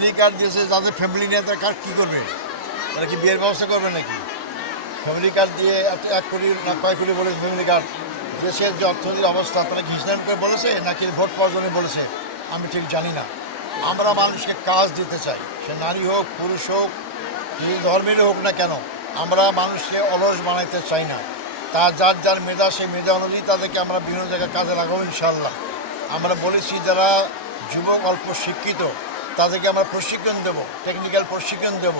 Family card দিয়েছে, যাদের family নিয়ে তারা কার্ড কী করবে? তারা কি বিয়ের ব্যবস্থা করবে নাকি? ফ্যামিলি কার্ড দিয়ে এক কোটি না কয় কোটি বলেছে ফ্যামিলি কার্ড। দেশের যে অর্থনৈতিক অবস্থা তারা কি হিসাব করে বলেছে নাকি ভোট পাওয়ার জন্য বলেছে আমি ঠিক জানি না। আমরা মানুষকে কাজ দিতে চাই, সে নারী হোক পুরুষ হোক যে ধর্মেরই হোক না কেন, আমরা মানুষকে অলস বানাইতে চাই না। তার যার যার মেধা সেই মেধা অনুযায়ী তাদেরকে আমরা বিভিন্ন জায়গায় কাজে লাগাবো ইনশাআল্লাহ। আমরা বলেছি যারা যুবক অল্প শিক্ষিত তাদেরকে আমরা প্রশিক্ষণ দেব, টেকনিক্যাল প্রশিক্ষণ দেব,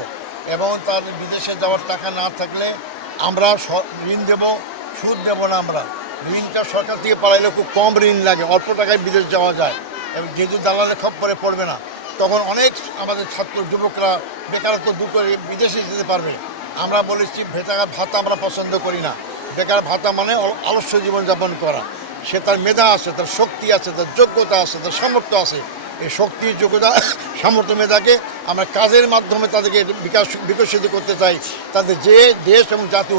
এবং তার বিদেশে যাওয়ার টাকা না থাকলে আমরা ঋণ দেব, সুদ দেব না। আমরা ঋণটা সরকার থেকে পাঠাইলে খুব কম ঋণ লাগে, অল্প টাকায় বিদেশ যাওয়া যায়, এবং যেহেতু দালালের খপ্পরে পড়বে না, তখন অনেক আমাদের ছাত্র যুবকরা বেকারত্ব দূর করে বিদেশে যেতে পারবে। আমরা বলেছি বেকার ভাতা আমরা পছন্দ করি না। বেকার ভাতা মানে আলস্য জীবনযাপন করা। সে তার মেধা আছে, তার শক্তি আছে, তার যোগ্যতা আছে, তার সামর্থ্য আছে। এই শক্তি যোগ্যতা সামর্থ্য মেধাকে আমরা কাজের মাধ্যমে তাদেরকে বিকশিত করতে চাই, তাদের যে দেশ এবং জাতি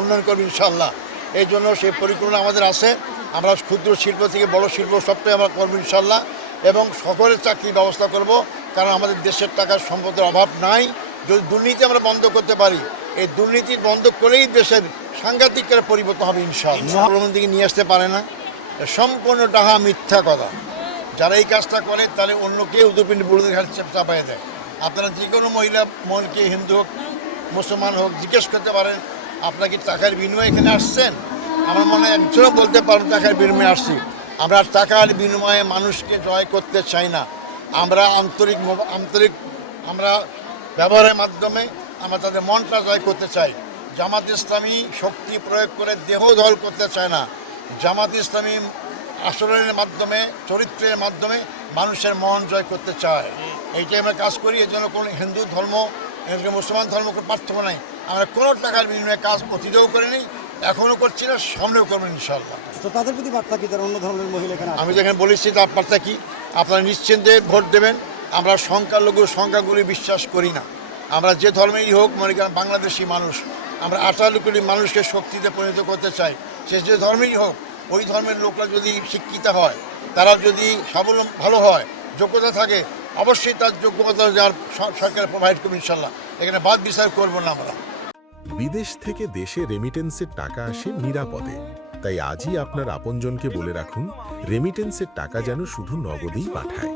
উন্নয়ন করবে ইনশাআল্লাহ। এই জন্য সেই পরিকল্পনা আমাদের আছে। আমরা ক্ষুদ্র শিল্প থেকে বড় শিল্প সবটাই আমরা করবো ইনশাআল্লাহ, এবং সকলের চাকরির ব্যবস্থা করব। কারণ আমাদের দেশের টাকার সম্পদের অভাব নাই। যদি দুর্নীতি আমরা বন্ধ করতে পারি, এই দুর্নীতি বন্ধ করেই দেশের সাংঘাতিক পরিবর্তন হবে ইনশাআল্লাহ। প্রধানমন্ত্রীকে নিয়ে আসতে পারে না, সম্পূর্ণ ডাহা মিথ্যা কথা। যারা এই কাজটা করে তাহলে অন্য কেউ উদ্যোগপিণ্ডি বুড়োদের ঘাট চাপাইয়ে দেয়। আপনারা যে কোনো মহিলাকে হিন্দু হোক মুসলমান হোক জিজ্ঞেস করতে পারেন আপনারা কি টাকার বিনিময়ে এখানে আসছেন? আমার মনে হয় একজনও বলতে পারেন টাকার বিনিময়ে আসছি। আমরা টাকার বিনিময়ে মানুষকে জয় করতে চাই না। আমরা আন্তরিক আমরা ব্যবহারের মাধ্যমে আমরা তাদের মনটা জয় করতে চাই। জামাত ইসলামী শক্তি প্রয়োগ করে দেহ দখল করতে চায় না। জামাত ইসলামী আচরণের মাধ্যমে, চরিত্রের মাধ্যমে মানুষের মন জয় করতে চায়। এইটাই আমরা কাজ করি। এর জন্য কোনো হিন্দু ধর্ম মুসলমান ধর্ম কোনো পার্থক্য নাই। আমরা কোনো টাকার বিনিময়ে কাজ অতীতেও করিনি, এখনও করছি না, সামনেও করবেন ইনশাআল্লাহ। তো তাদের প্রতি বার্তা কি, তারা অন্য ধর্মের মহিলা এখানে? আমি যেখানে বলেছি তার বার্তা কি, আপনারা নিশ্চিন্তে ভোট দেবেন। আমরা সংখ্যাগুলি বিশ্বাস করি না। আমরা যে ধর্মেরই হোক, মনে করেন বাংলাদেশি মানুষ, আমরা 18 কোটি মানুষকে শক্তিতে পরিণত করতে চাই। সে যে ধর্মেরই হোক, ওই ধর্মের লোকরা যদি শিক্ষিত হয়, তারা যদি ভালো হয়, যোগ্যতা থাকে, অবশ্যই তার যোগ্যতা যার সরকার প্রোভাইড করবে ইনশাল্লাহ। এখানে বাদ বিচার করবো না আমরা। বিদেশ থেকে দেশে রেমিটেন্সের টাকা আসে নিরাপদে। তাই আজই আপনার আপনজনকে বলে রাখুন, রেমিটেন্সের টাকা যেন শুধু নগদেই পাঠায়।